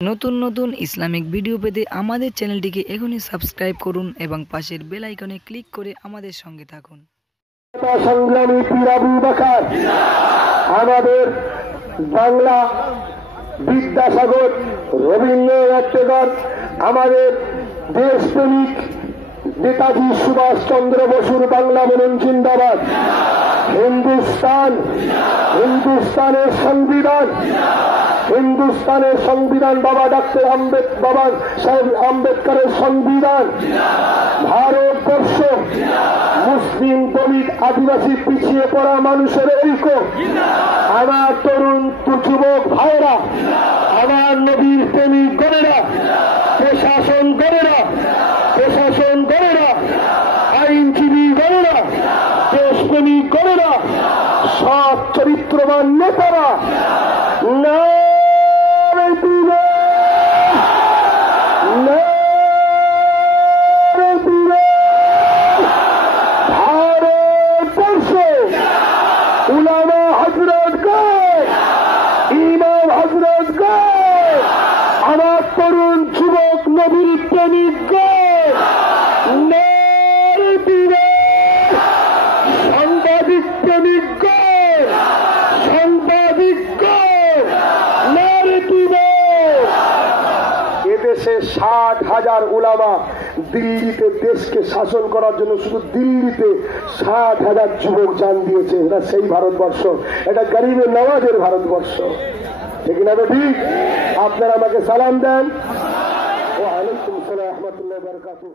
নতুন নতুন Islamic video পেতে আমাদের চ্যানেলটিকে এখনই সাবস্ক্রাইব করুন এবং পাশের বেল আইকনে ক্লিক করে আমাদের সঙ্গে থাকুন। সংগ্রামী পীর আবু বকর, আমাদের বাংলা বিদ্যাসাগর, রবীন্দ্রনাথ ঠাকুর, আমাদের দেশপ্রেমিক নেতাজি সুভাষচন্দ্র বসুর বাংলা বলুন জিন্দাবাদ। হিন্দুস্তানের সংবিধান বাবা ডক্টর বাবা সাহেব আম্বেদকরের সংবিধান, ভারতবর্ষ মুসলিম দলিত আদিবাসী পিছিয়ে পড়া মানুষের ঐক্য, আমার তরুণ যুবক ভাইরা, আমার নবীর প্রেমিক গণেরা, প্রশাসন গণেরা, আইনজীবী গণেরা, দেশপ্রেমিক গণেরা, সৎ চরিত্রবান নেতারা, ভারতবর্ষ উলামা হযরত গণ, ইমাম হযরত গণ, আমার তরুণ যুবক নবীর প্রেমিক গণ, সাংবাদিক প্রেমিক গণ, এদেশে 60,000 উলামা, দিল্লিতে দেশকে শাসন করার জন্য শুধু দিল্লিতে 60,000 যুবক জান দিয়েছে। এটা সেই ভারতবর্ষ, এটা গরিবের নওয়াজের ভারতবর্ষ, ঠিক না? ঠিক। আপনারা আমাকে সালাম দেন। ওয়া আলাইকুম আসসালাম ওয়া রাহমাতুল্লাহি ওয়া বারাকাতুহু।